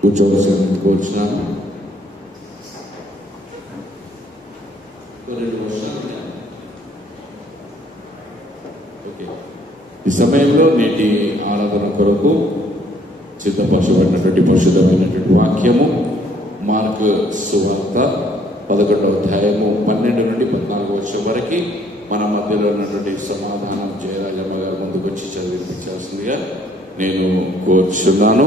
కూర్చోవలసింది కోరుచున్నాను. ఈ సమయంలో నేటి ఆరాధన కొరకు సిద్ధపరచబడినటువంటి పరిశుద్ధమైనటువంటి వాక్యము మార్కు సువార్త 11వ అధ్యాయము 12 నుండి 14 వరకు మన మధ్యలో ఉన్నటువంటి సమాధానం జయరాజమ్మ గారు ముందుకు వచ్చి చదివించాల్సిందిగా నేను కోరుచున్నాను.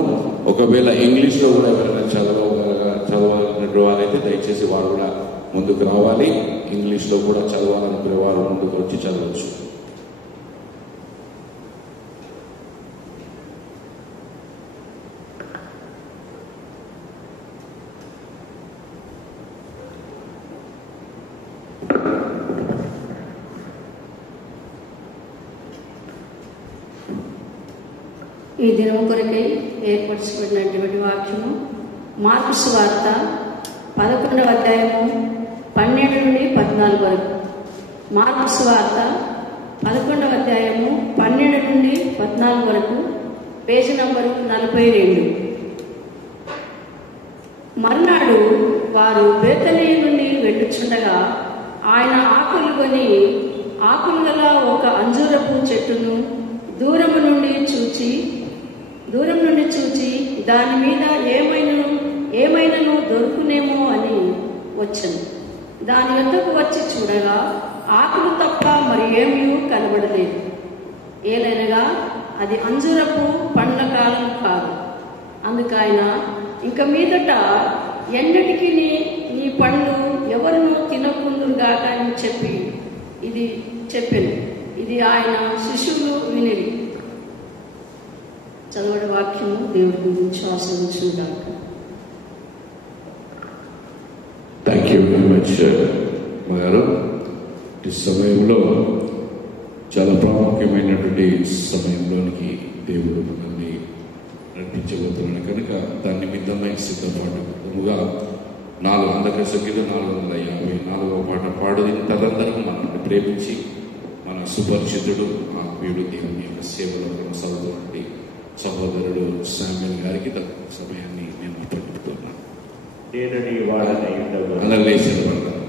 ఒకవేళ ఇంగ్లీష్లో కూడా ఎవరైనా చదవాలన్నటువంటి వారైతే దయచేసి వారు కూడా ముందుకు రావాలి. ఇంగ్లీష్లో కూడా చదవాలనుకునే వారు ముందుకు వచ్చి చదవచ్చు. ఈ దినం కొరకై ఏర్పరచబడినటువంటి వాక్యము మార్కు సువార్త 11వ అధ్యాయము 12 నుండి 14 వరకు. మార్కు సువార్త 11వ అధ్యాయము 12 నుండి 14 వరకు, పేజీ నంబరు 42. మర్నాడు వారు బేతనియ నుండి వెళ్ళుచుండగా ఆయన ఆకులు కొని ఆకులు గల ఒక అంజూరపు చెట్టును దూరం నుండి చూచి దాని మీద ఏమైనాను దొరుకునేమో అని వచ్చాను. దాని వద్దకు వచ్చి చూడగా ఆకులు తప్ప మరి ఏమీ కనబడలేదు. ఏలైనగా అది అంజూరపు పండ్ల కాలం కాదు. అందుకైన ఇంక మీదట ఎన్నటికీ నీ పండ్లు ఎవరునూ తినకుందురుగాక అని చెప్పాను. ఇది ఆయన శిష్యులు వినిరి. చదవడి వాక్యము దేవుడి గురించి ఆశీర్వదించుగాక. థ్యాంక్ యూ వెరీ మచ్ గారు. ఈ సమయంలో చాలా ప్రాముఖ్యమైనటువంటి సమయంలోనికి దేవుడు మనల్ని నడిపించబోతున్నాడు కనుక దాని నిమిత్తమై సిద్ధపాటుగా 400 సంఖ్యలో 454వ పాట పాడుదిన తదంతరం మనల్ని ప్రేమించి మన సుపరిచితుడు ఆత్మీయుడు దేవుని యొక్క సేవలో కొనసాగుతున్నటువంటి సహోదరుడు శామ్యూల్ గారికి సమయాన్ని నేను అప్పగిస్తున్నాను. అందరూ లేచిన పడతారు.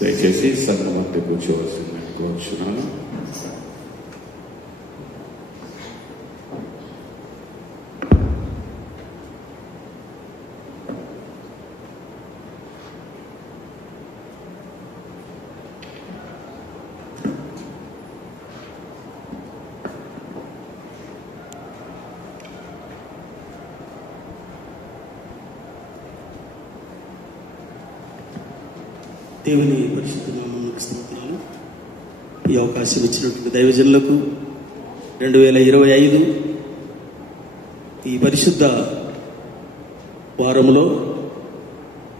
దయచేసి సంగమంతా కూర్చోవలసిందని కోరుచున్నాను. దేవుని పరిశుద్ధ నామమునకు స్తోత్రాలు. ఈ అవకాశం ఇచ్చినటువంటి దైవజనులకు 2025 ఈ పరిశుద్ధ వారములో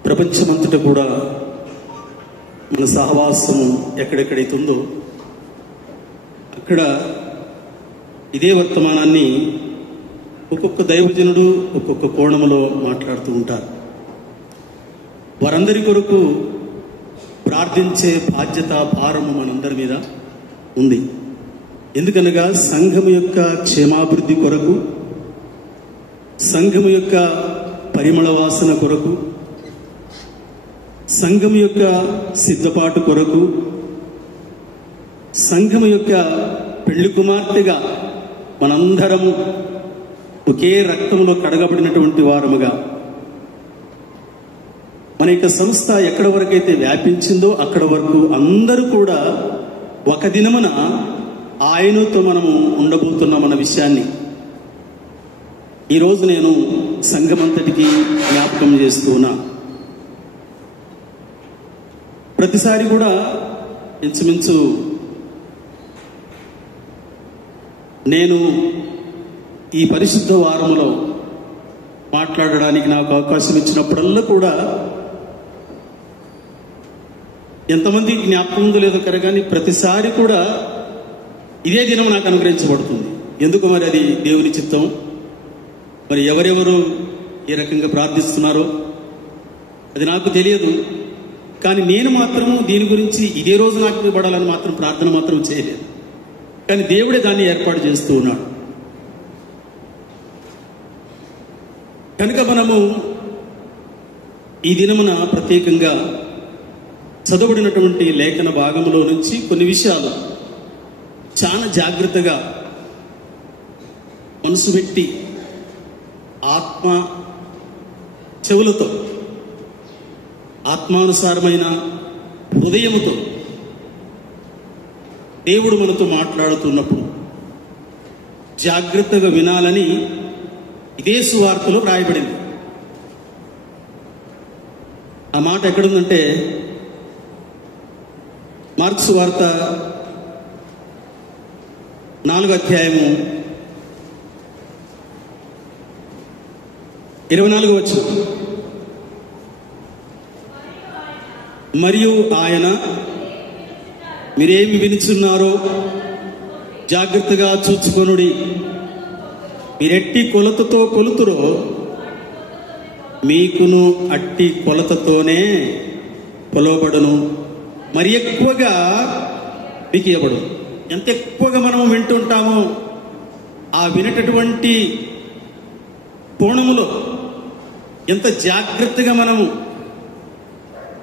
ప్రపంచమంతటా కూడా మన సహవాసం ఎక్కడెక్కడైతుందో అక్కడ ఇదే వర్తమానాన్ని ఒక్కొక్క దైవజనుడు ఒక్కొక్క కోణములో మాట్లాడుతూ ఉంటారు. వారందరి కొరకు ప్రార్థించే బాధ్యత భారము మనందరి మీద ఉంది. ఎందుకనగా సంఘము యొక్క క్షేమాభివృద్ధి కొరకు, సంఘము యొక్క పరిమళ వాసన కొరకు, సంఘము యొక్క సిద్ధపాటు కొరకు, సంఘము యొక్క పెళ్లి కుమార్తెగా మనందరము ఒకే రక్తంలో కడగబడినటువంటి వారముగా మన యొక్క సంస్థ ఎక్కడ వరకైతే వ్యాపించిందో అక్కడ వరకు అందరూ కూడా ఒక దినమున ఆయనతో మనము ఉండబోతున్నామన్న విషయాన్ని ఈరోజు నేను సంఘమంతటికి జ్ఞాపకం చేస్తూ ఉన్నా. ప్రతిసారి కూడా ఇంచుమించు నేను ఈ పరిశుద్ధ వారంలో మాట్లాడడానికి నాకు అవకాశం ఇచ్చినప్పుడల్లా కూడా ఎంతమంది జ్ఞాపకం ఉందో లేదో కానీ ప్రతిసారి కూడా ఇదే దినం నాకు అనుగ్రహించబడుతుంది. ఎందుకు మరి అది దేవుని చిత్తం, మరి ఎవరెవరు ఏ రకంగా ప్రార్థిస్తున్నారో అది నాకు తెలియదు. కానీ నేను మాత్రము దీని గురించి ఇదే రోజు నాకు ఇవ్వబడాలని మాత్రం ప్రార్థన మాత్రం చేయలేదు. కానీ దేవుడే దాన్ని ఏర్పాటు చేస్తూ ఉన్నాడు. కనుక మనము ఈ దినమున ప్రత్యేకంగా చదవబడినటువంటి లేఖన భాగంలో నుంచి కొన్ని విషయాలు చాలా జాగ్రత్తగా మనసు పెట్టి ఆత్మ చెవులతో ఆత్మానుసారమైన హృదయముతో దేవుడు మనతో మాట్లాడుతున్నప్పుడు జాగ్రత్తగా వినాలని ఇదే సువార్తలో రాయబడింది. ఆ మాట ఎక్కడుందంటే మార్కు సువార్త 4వ అధ్యాయము 24వ వచనం. మరియు ఆయన మీరేమి వినుచున్నారో జాగ్రత్తగా చూచుకొనుడి. మీరెట్టి కొలతతో కొలుతురో మీకును అట్టి కొలతతోనే కొలవబడును, మరి ఎక్కువగా మీకు ఇవ్వబడు. ఎంత ఎక్కువగా మనం వింటుంటామో ఆ వినేటటువంటి కోణములో ఎంత జాగ్రత్తగా మనము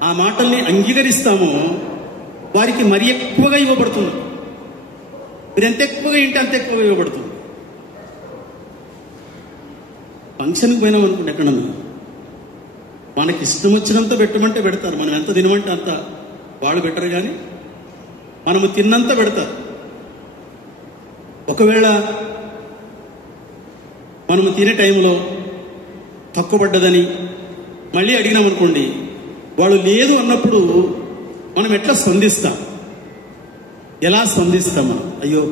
ఆ మాటల్ని అంగీకరిస్తామో వారికి మరి ఎక్కువగా ఇవ్వబడుతుంది. మీరు ఎంత ఎక్కువగా వింటే అంత ఎక్కువగా ఇవ్వబడుతుంది. ఫంక్షన్కి పోయినాం అనుకుంటే ఎక్కడన్నా మనకి ఇష్టం వచ్చినంత పెట్టమంటే పెడతారు. మనం ఎంత తినమంటే అంత వాళ్ళు పెట్టరు, కానీ మనము తిన్నంత పెడతారు. ఒకవేళ మనము తినే టైంలో తక్కువ పడ్డదని మళ్ళీ అడిగినామనుకోండి, వాళ్ళు లేదు అన్నప్పుడు మనం ఎట్లా స్పందిస్తాం? ఎలా స్పందిస్తాం మనం? అయ్యో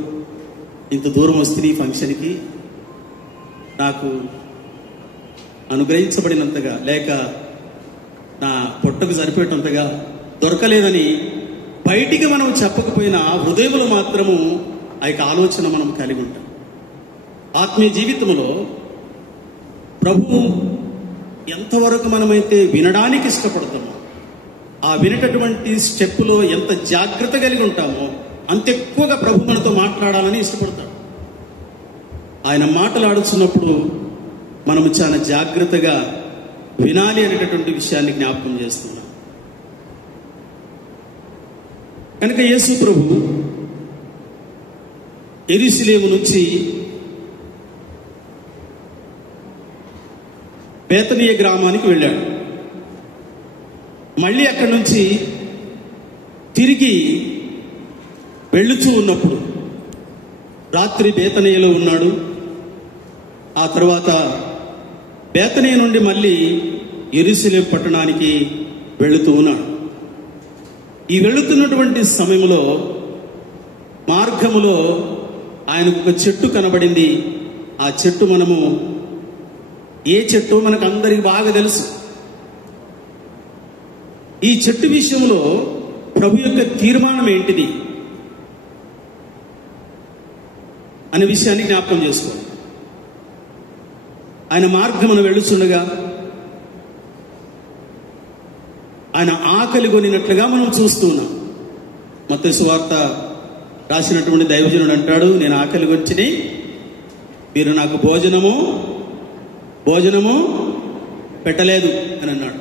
ఇంత దూరం వస్తుంది ఈ ఫంక్షన్కి, నాకు అనుగ్రహించబడినంతగా లేక నా పొట్టకు సరిపోయేటంతగా దొరకలేదని బయటికి మనం చెప్పకపోయినా హృదయంలో మాత్రము ఆ యొక్క ఆలోచన మనం కలిగి ఉంటాం. ఆత్మీయ జీవితంలో ప్రభు ఎంతవరకు మనమైతే వినడానికి ఇష్టపడతామో, ఆ వినేటటువంటి స్టెప్పులో ఎంత జాగ్రత్త కలిగి ఉంటామో అంత ఎక్కువగా ప్రభు మనతో మాట్లాడాలని ఇష్టపడతాడు. ఆయన మాట్లాడుతున్నప్పుడు మనము చాలా జాగ్రత్తగా వినాలి అనేటటువంటి విషయాన్ని జ్ఞాపకం చేస్తున్నాం. కనుక యేసు ప్రభు యెరూషలేము నుంచి బేతనీయ గ్రామానికి వెళ్ళాడు. మళ్ళీ అక్కడి నుంచి తిరిగి వెళ్ళుచూ ఉన్నప్పుడు రాత్రి బేతనీయలో ఉన్నాడు. ఆ తర్వాత బేతనీయ నుండి మళ్ళీ యెరూషలేము పట్టణానికి వెళుతూ ఉన్నాడు. ఈ వెళుతున్నటువంటి సమయంలో మార్గములో ఆయనకు ఒక చెట్టు కనబడింది. ఆ చెట్టు మనము ఏ చెట్టు మనకు అందరికి బాగా తెలుసు. ఈ చెట్టు విషయంలో ప్రభు యొక్క తీర్మానం ఏంటిది అనే విషయాన్ని జ్ఞాపకం చేసుకోండి. ఆయన మార్గమును వెళుచుండగా ఆయన ఆకలి కొనినట్లుగా మనం చూస్తూ ఉన్నాం. మత్తయి సువార్త రాసినటువంటి దైవజనుడు అంటాడు, నేను ఆకలి కొనిచిని మీరు నాకు భోజనము పెట్టలేదు అని అన్నాడు.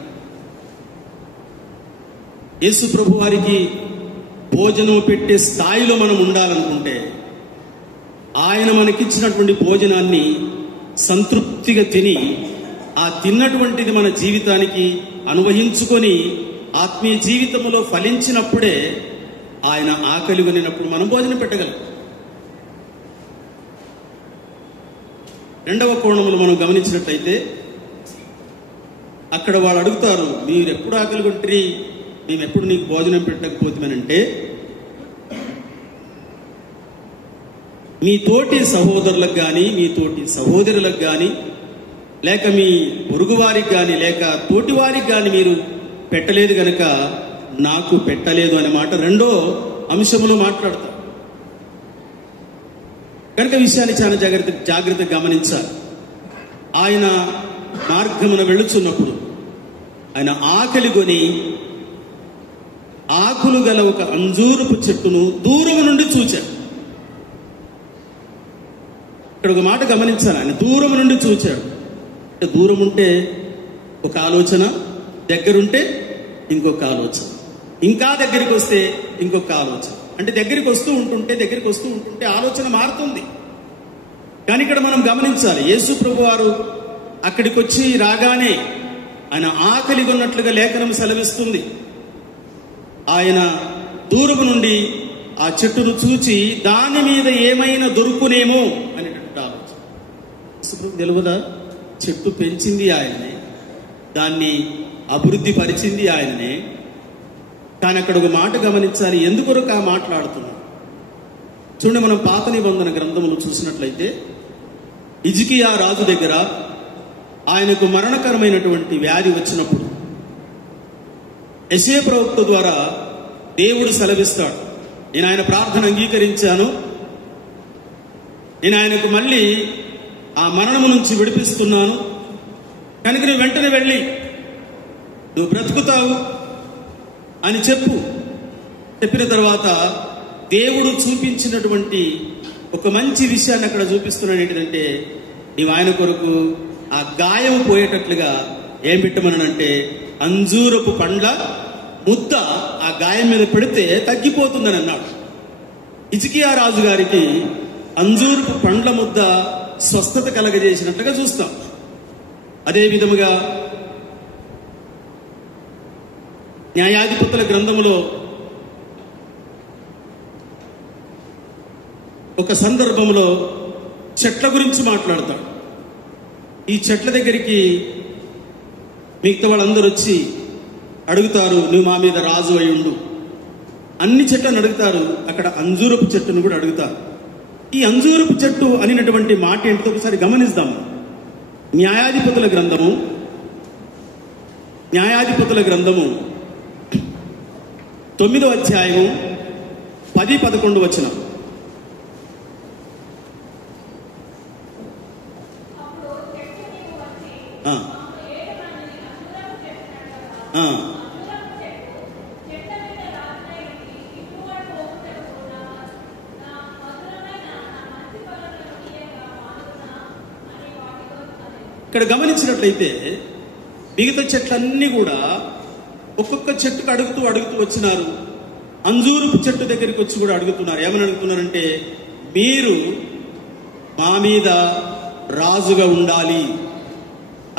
యేసు ప్రభు వారికి భోజనం పెట్టే స్థాయిలో మనం ఉండాలనుకుంటే ఆయన మనకిచ్చినటువంటి భోజనాన్ని సంతృప్తిగా తిని ఆ తిన్నటువంటిది మన జీవితానికి అనువహించుకొని ఆత్మీయ జీవితంలో ఫలించినప్పుడే ఆయన ఆకలి కొనినప్పుడు మనం భోజనం పెట్టగలం. రెండవ కోణంలో మనం గమనించినట్లయితే అక్కడ వాళ్ళు అడుగుతారు, మీరు ఎప్పుడు ఆకలి కొంటారు, మేము ఎప్పుడు నీకు భోజనం పెట్టకపోతామనంటే, మీ తోటి సహోదరులకు కానీ మీ తోటి సహోదరులకు కానీ లేక మీ పొరుగువారికి కానీ లేక తోటి వారికి కానీ మీరు పెట్టలేదు గనక నాకు పెట్టలేదు అనే మాట రెండో అంశంలో మాట్లాడతారు. కనుక విషయాన్ని చాలా జాగ్రత్తగా గమనించాలి. ఆయన మార్గమున వెళ్ళుచున్నప్పుడు ఆయన ఆకలి కొని ఆకులు గల ఒక అంజూరపు చెట్టును దూరము నుండి చూచాడు. ఇక్కడ ఒక మాట గమనించాలి, ఆయన దూరం నుండి చూచాడు. దూరం ఉంటే ఒక ఆలోచన, దగ్గరుంటే ఇంకొక ఆలోచన, ఇంకా దగ్గరికి వస్తే ఇంకొక ఆలోచన. అంటే దగ్గరికి వస్తూ ఉంటుంటే ఆలోచన మారుతుంది. కానీ ఇక్కడ మనం గమనించాలి, యేసు ప్రభు వారు అక్కడికి వచ్చి రాగానే ఆయన ఆకలి కొన్నట్లుగా లేఖనం సెలవిస్తుంది. ఆయన దూరము నుండి ఆ చెట్టును చూచి దాని మీద ఏమైనా దొరుకునేమో అనేటటువంటి ఆలోచన. యేసు ప్రభు తెలియదా, చెట్టు పెంచింది ఆయనే, దాన్ని అభివృద్ధి పరిచింది ఆయననే. కానీ అక్కడ ఒక మాట గమనించాలి, ఎందుకొరకు ఆ మాట్లాడుతున్నాం. చూడండి, మనం పాత నిబంధన గ్రంథములు చూసినట్లయితే హిజ్కియా రాజు దగ్గర ఆయనకు మరణకరమైనటువంటి వ్యాధి వచ్చినప్పుడు యెషయా ప్రవక్త ద్వారా దేవుడు సెలవిస్తాడు, నేను ఆయన ప్రార్థన అంగీకరించాను, నేను ఆయనకు మళ్ళీ ఆ మరణము నుంచి విడిపిస్తున్నాను, కనుక నువ్వు వెంటనే వెళ్ళి నువ్వు బ్రతుకుతావు అని చెప్పిన తర్వాత దేవుడు చూపించినటువంటి ఒక మంచి విషయాన్ని అక్కడ చూపిస్తున్నాడు. ఏంటంటే, నీవు ఆయన కొరకు ఆ గాయం పోయేటట్లుగా ఏం పెట్టమనంటే అంజూరపు పండ్ల ముద్ద ఆ గాయం మీద పెడితే తగ్గిపోతుందని అన్నాడు. హిజ్కియా రాజు గారికి అంజూరపు పండ్ల ముద్ద స్వస్థత కలగజేసినట్లుగా చూస్తాం. అదే విధముగా న్యాయాధిపతుల గ్రంథములో ఒక సందర్భంలో చెట్ల గురించి మాట్లాడతాడు. ఈ చెట్ల దగ్గరికి మిగతా వాళ్ళందరూ వచ్చి అడుగుతారు, నువ్వు మా మీద రాజు అయి ఉండు. అన్ని చెట్లను అడుగుతారు, అక్కడ అంజూరపు చెట్టును కూడా అడుగుతారు. ఈ అంజూరపు చెట్టు అనినటువంటి మాట ఏంటో ఒకసారి గమనిద్దాం. న్యాయాధిపతుల గ్రంథము న్యాయాధిపతుల గ్రంథము 9వ అధ్యాయము 10-11 వచనం. ఇక్కడ గమనించినట్లయితే మిగతా చెట్లన్నీ కూడా ఒక్కొక్క చెట్టుకు అడుగుతూ వచ్చినారు. అంజూరపు చెట్టు దగ్గరికి వచ్చి కూడా అడుగుతున్నారు. ఏమని అడుగుతున్నారంటే, మీరు మా మీద రాజుగా ఉండాలి.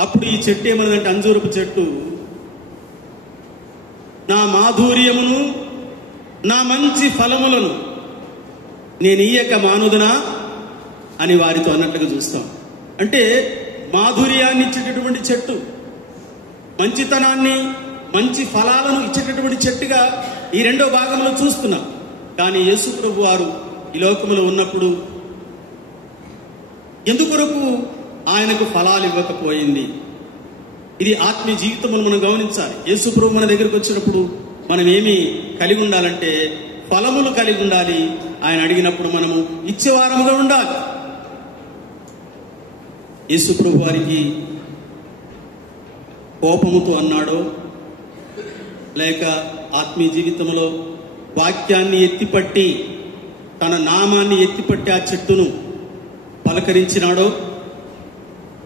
అప్పుడు ఈ చెట్టు ఏమన్నదంటే, అంజూరపు చెట్టు, నా మాధుర్యమును నా మంచి ఫలములను నేను ఇయ్యక మానుదునా అని వారితో అన్నట్లుగా చూస్తాం. అంటే మాధుర్యాన్ని ఇచ్చేటటువంటి చెట్టు, మంచితనాన్ని, మంచి ఫలాలను ఇచ్చేటటువంటి చెట్టుగా ఈ రెండో భాగంలో చూస్తున్నాం. కానీ యేసు ప్రభు వారు ఈ లోకములో ఉన్నప్పుడు ఎందుకొరకు ఆయనకు ఫలాలు ఇవ్వకపోయింది? ఇది ఆత్మీయ జీవితమును మనం గమనించాలి. యేసు ప్రభు మన దగ్గరికి వచ్చినప్పుడు మనం ఏమి కలిగి ఉండాలంటే ఫలములు కలిగి ఉండాలి. ఆయన అడిగినప్పుడు మనము ఇచ్చేవారముగా ఉండాలి. యేసు ప్రభు వారికి కోపముతో అన్నాడో, లేక ఆత్మీయ జీవితంలో వాక్యాన్ని ఎత్తిపట్టి, తన నామాన్ని ఎత్తిపట్టి ఆ చెట్టును పలకరించినాడో,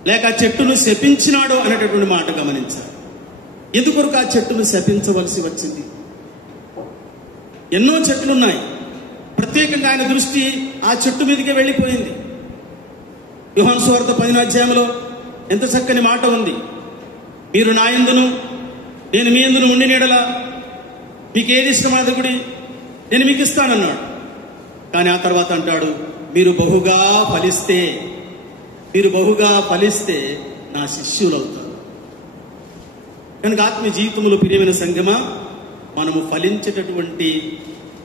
లేక ఆ చెట్టును శపించినాడో అనేటటువంటి మాట గమనించాలి. ఎందుకొరకు ఆ చెట్టును శపించవలసి వచ్చింది? ఎన్నో చెట్లున్నాయి. ప్రత్యేకంగా ఆయన దృష్టి ఆ చెట్టు మీదకే వెళ్ళిపోయింది. యోహాను సువార్త 10వ అధ్యాయంలో ఎంత చక్కని మాట ఉంది. మీరు నా యందును నేను మీ యందును ఉండి నీడల మీకు ఏది ఇష్టమైనది కూడా నేను మీకు ఇస్తానన్నాడు. కానీ ఆ తర్వాత అంటాడు, మీరు బహుగా ఫలిస్తే నా శిష్యులు అవుతారు. కనుక ఆత్మీయ జీవితంలో ప్రియమైన సంగమా, మనము ఫలించేటటువంటి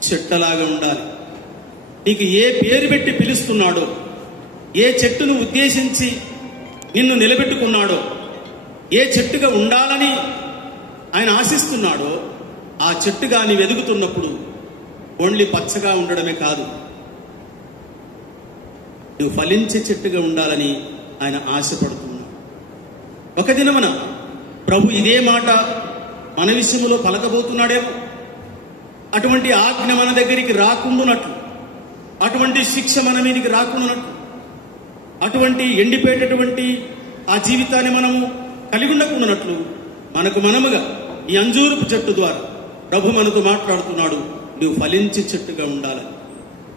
చెట్టలాగా ఉండాలి. నీకు ఏ పేరు పెట్టి పిలుస్తున్నాడో, ఏ చెట్టును ఉద్దేశించి నిన్ను నిలబెట్టుకున్నాడో, ఏ చెట్టుగా ఉండాలని ఆయన ఆశిస్తున్నాడో, ఆ చెట్టుగా నీవు ఎదుగుతున్నప్పుడు ఓన్లీ పచ్చగా ఉండడమే కాదు, నువ్వు ఫలించే చెట్టుగా ఉండాలని ఆయన ఆశపడుతున్నాడు. ఒక దినమున ప్రభు ఇదే మాట మన విషయంలో పలకబోతున్నాడేమో. అటువంటి ఆజ్ఞ మన దగ్గరికి రాకుండానట్లు, అటువంటి శిక్ష మన మీదకి రాకుండానట్లు, అటువంటి ఎండిపోయేటటువంటి ఆ జీవితాన్ని మనము కలిగి ఉండకుండానట్లు మనకు మనముగా ఈ అంజూరపు చెట్టు ద్వారా ప్రభు మనతో మాట్లాడుతున్నాడు. నువ్వు ఫలించే చెట్టుగా ఉండాలని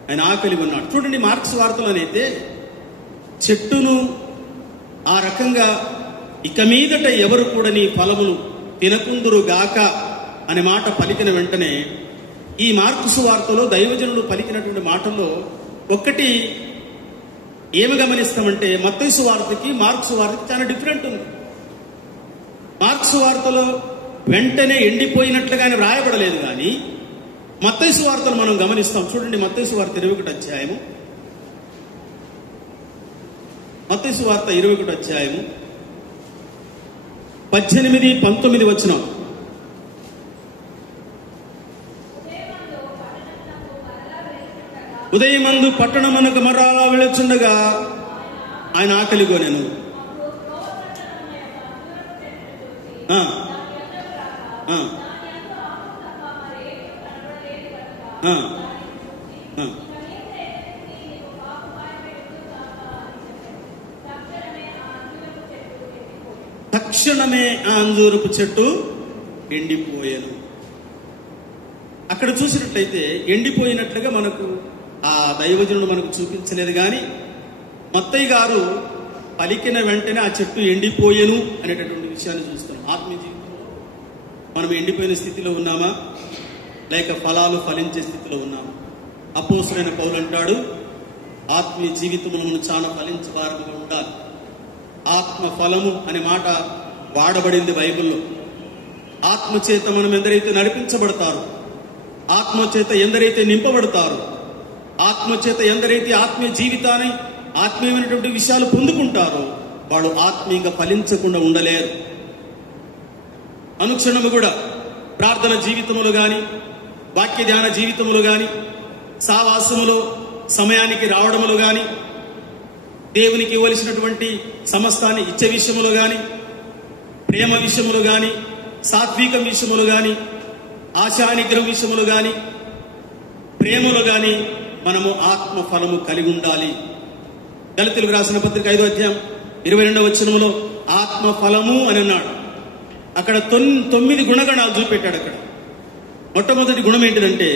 ఆయన ఆకలి ఉన్నాడు. చూడండి, మార్క్స్ వార్తలోనైతే చెట్టును ఆ రకంగా ఇక మీదట ఎవరు కూడా నీ ఫలములు తినకుందురు గాక అనే మాట పలికిన వెంటనే ఈ మార్క్స్ వార్తలో దైవజనులు పలికినటువంటి మాటల్లో ఒక్కటి ఏమి గమనిస్తామంటే, మత్తయి సువార్తకి మార్క్స్ వార్తకి చాలా డిఫరెంట్ ఉంది. మార్క్స్ వార్తలో వెంటనే ఎండిపోయినట్లుగానే వ్రాయబడలేదు. కానీ మత్తయి సువార్తను మనం గమనిస్తాం. చూడండి, మత్తయి సువార్త 21వ అధ్యాయము, మత్తయి సువార్త 21వ అధ్యాయము 18-19 వచనం. ఉదయమందు పట్టణమునకు మరలా వెళ్ళుచుండగా ఆయన ఆకలి కొనెను. తక్షణమే ఆ అంజూరపు చెట్టు ఎండిపోయాను. అక్కడ చూసినట్లయితే ఎండిపోయినట్లుగా మనకు ఆ దైవజనుడు మనకు చూపించలేదు. కానీ మత్తయ్య గారు పలికిన వెంటనే ఆ చెట్టు ఎండిపోయేను అనేటటువంటి విషయాన్ని చూస్తున్నాం. ఆత్మీయ జీవితంలో మనం ఎండిపోయిన స్థితిలో ఉన్నామా, లేక ఫలాలు ఫలించే స్థితిలో ఉన్నామా? అపోస్తలుడైన పౌలు అంటాడు, ఆత్మీయ జీవితంలో మనం చాలా ఫలించే వారముగా ఉండాలి. ఆత్మ ఫలము అనే మాట వాడబడింది బైబిల్లో. ఆత్మచేత మనం ఎందరైతే నడిపించబడతారో, ఆత్మచేత ఎందరైతే నింపబడతారో, ఆత్మచేత ఎందరైతే ఆత్మీయ జీవితాన్ని, ఆత్మీయమైనటువంటి విషయాలు పొందుకుంటారో, వాళ్ళు ఆత్మీయంగా ఫలించకుండా ఉండలేరు. అనుక్షణము కూడా ప్రార్థన జీవితములు గాని, వాక్య ధ్యాన జీవితములు గాని, సావాసములో సమయానికి రావడములు గాని, దేవునికి ఇవ్వవలసినటువంటి సమస్తాన్ని ఇచ్చే విషయములు గాని, ప్రేమ విషయములు గాని, సాత్వికం విషయములు గాని, ఆశానిగ్రహం విషయములు గాని, ప్రేమలు గాని మనము ఆత్మ ఫలము కలిగి ఉండాలి. గలతీయులకు రాసిన పత్రిక 5వ అధ్యాయం 22వ వచనములో ఆత్మ ఫలము అని అన్నాడు. అక్కడ 9 గుణగణాలు చూపెట్టాడు. అక్కడ మొట్టమొదటి గుణం ఏంటిదంటే